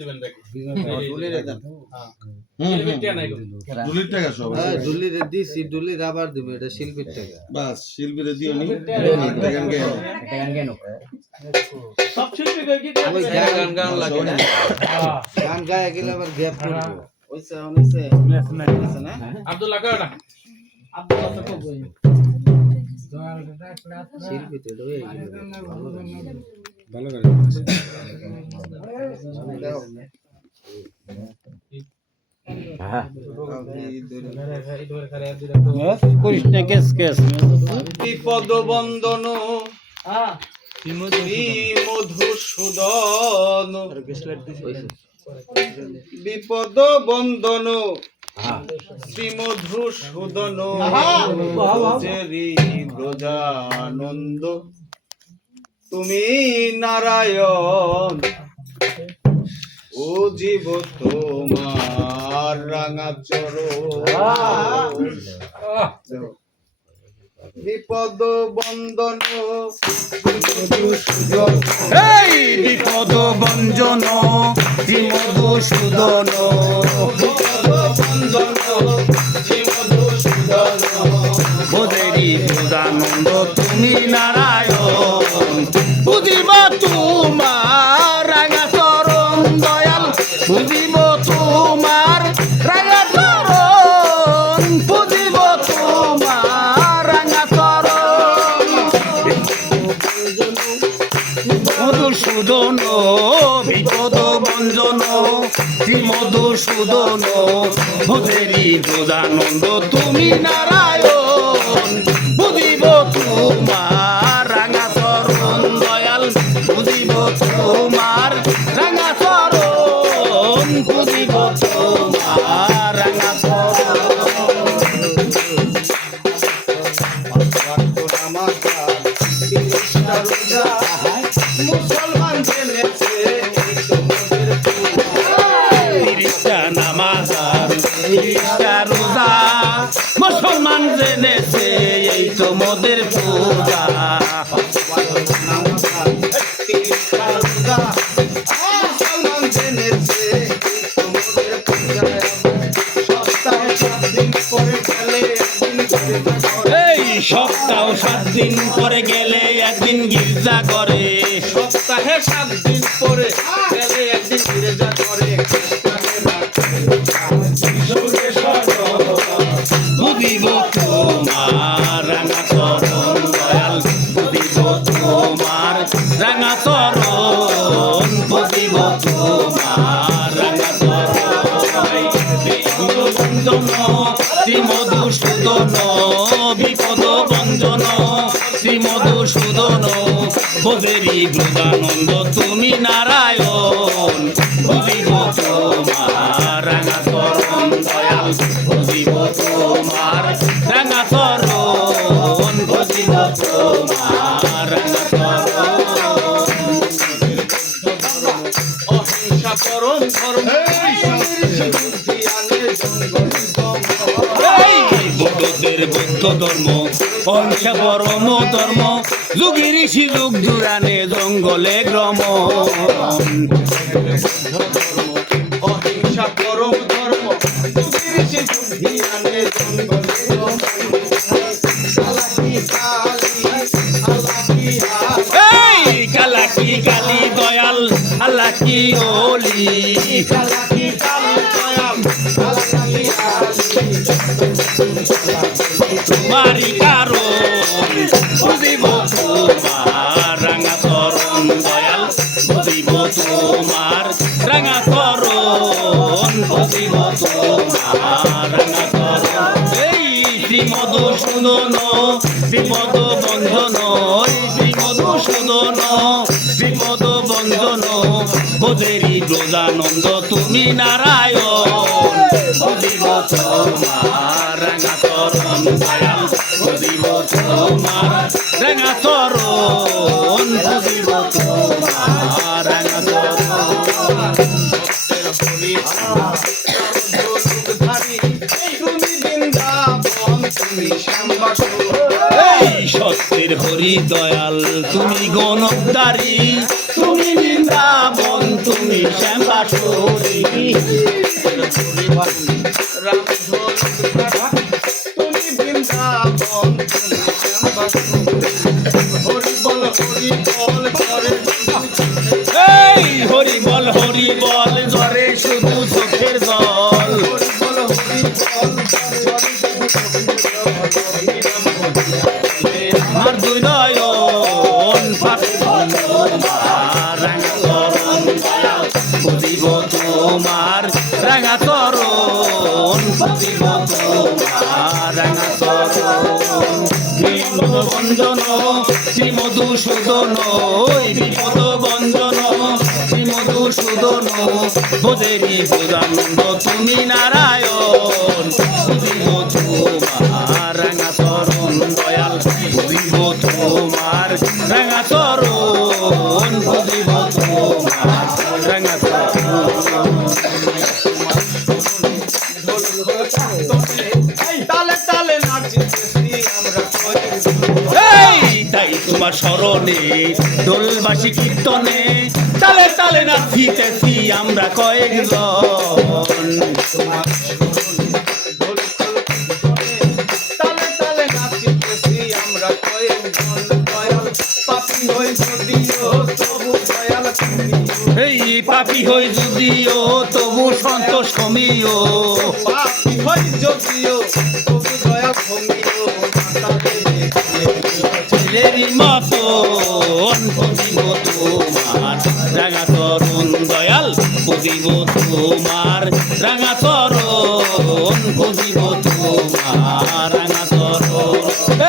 দিবেন দেখি ডুলিরে দেন ডুলির টাকা সব হ্যাঁ ডুলিরে দিছি ডুলির আবার দিবে এটা শিল্পীর টাকা বাস শিল্পীরে দিও নি দেখেন কে সব শিল্পী কি ওই গান গান লাগে না গান গায় গেলে আবার গ্যাপ পড়বে ওইসা হইছে না আব্দুল্লাহ কাটা আব্দুল্লাহ তো কই শিল্পী তো হয়ে গেল ভালো করে করিস না কেস কেস বিপদ বন্দন মধুসূদন বিপদ বন্দন শ্রী মধুসূদন ব্রজানন্দ তুমি নারায়ণ ও জীব তোমার রাঙা চরণ বিপদ বন্দন এই বিপদ ভঞ্জন শ্রী মধুসূদন বোধেরি প্রদানন্দ তুমি নারায়ণ বুঝিব তোমার রাঙা চরণ দয়াল বুঝিব তোমার রাঙা চরণ বুঝিব তোমার রাঙা চরণ মধুসূদন বিপদ ভঞ্জন শ্রী মধুসূদন বোধেরি প্রদানন্দ তুমি নারায়ণ বুঝিব তোমার রাঙা চরণ দয়াল বুঝিব তোমার রাঙা চরণ বুঝিব তোমার রাঙা চরণ মুসলমান জেনেছে তিরিশটা নামাজ আর তিরিশটা রোজা মুসলমান জেনেছে এই তো মোদের পূজা মুসলমান জেনেছে তোমাদের পূজা সপ্তাহে 7 দিন পরে গেলে এই সপ্তাহ 7 দিন পরে গেলে একদিন গির্জা করে সপ্তাহে 7 দিন পরে গেলে একদিন গির্জা করে বুঝিব তোমার রাঙা চরণ দয়াল বুঝিব তোমার রাঙা চরণ বুঝিব তোমার রাঙা চরণ শ্রী মধুসূদন বিপদ ভঞ্জন শ্রী মধুসূদন বোধেরি প্রদানন্দ তুমি নারায়ণ বুঝিব তোমার রাঙা চরণ দয়াল বুঝিব তোমার রাঙা চরণ বুঝিব তোমার রাঙা চরণ অহিংসা পরম ধর্ম বুদ্ধি আনে এই বৌদ্ধদের বৌদ্ধ ধর্ম অহিংসা পরম ধর্ম যুগী ঋষি যুগ জুড়ানে জঙ্গলে গ্রম অহিংসা পরম ধর্ম বুদ্ধি আনে এই কালাকি কালি দয়াল আল্লাকি ওলি তোমারি কারণ বুঝিব তোমার রাঙা চরণ দয়াল বুঝিব তোমার রাঙা চরণ বুঝিব তোমার রাঙা চরণ এই শ্রী মধুসূদন বিপদ বন্ধন শ্রী মধুসূদন বিপদ বন্ধন বোধেরি প্রদানন্দ তুমি নারায়ণ বুঝিব তোমার রাঙা চরণ দয়াল বুঝিব তোমার রাঙা চরণ বুঝিব তোমার রাঙা চরণ তুমি বৃন্দাবন তুমি শ্যামবাসু এই সত্যের হরি দয়াল তুমি গণদারি তুমি বৃন্দাবন তুমি শ্যামবাসুরি তুমি বৃন্দাবন তুমি শ্যামবাসুরি হরি বল করে এই হরি বল জরে শুধু চোখের জল হরি বল আমার দুই নয়ন পাখি তোমার রাঙা চরণ দয়াল বুঝিব তোমার রাঙা চরণ বুঝিব তোমার রাঙা চরণ বিপদ বঞ্জন শ্রী মধুসূদন বিপদ বঞ্জন শ্রী মধুসূদন বোধেরি বোধানন্দ তুমি নারায়ণ বুঝিব তোমার রাঙা চরণ দয়াল বুঝিব তোমার রাঙা চরণ বুঝিব তোমার রাঙা চরণ তালে তালে নাচিতেছি আমরা এই তাই তোমার স্মরণে দোলবাসী কীর্তনে তালে তালে নাচিতেছি আমরা কয়েকজন তালে তালে নাচিতেছি আমরা কয়েকজন দয়াল পাপি হই যদিও তবু দয়াল তুমিও এই পাপি হই যদিও তবু সন্তোষ কমিও পাপি হই যদিও তবু দয়াল তুমিও ছেলেরই মতন বুঝিব তোমার রাঙা চরণ দয়াল বুঝিব তোমার রাঙা চরণ বুঝিব তোমার রাঙা চরণ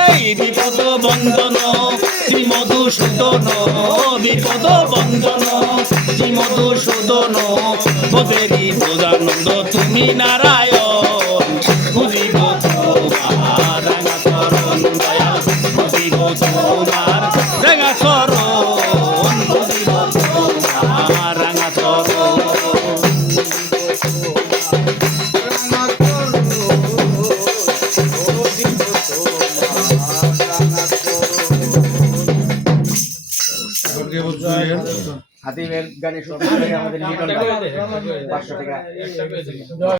এই বিপদ বন্দন শ্রী মধুসূদন বিপদ বন্দন শ্রী মধুসূদন বোধেরি বোধানন্দ তুমি নারায়ণ বুঝিব তোমার রাঙা চরণ দয়াল বুঝিব তোমার রাঙা চরণ বুঝিব তোমার রাঙা চরণ হাতিমের গানে শুনতে আমাদের লিটন 500 টাকা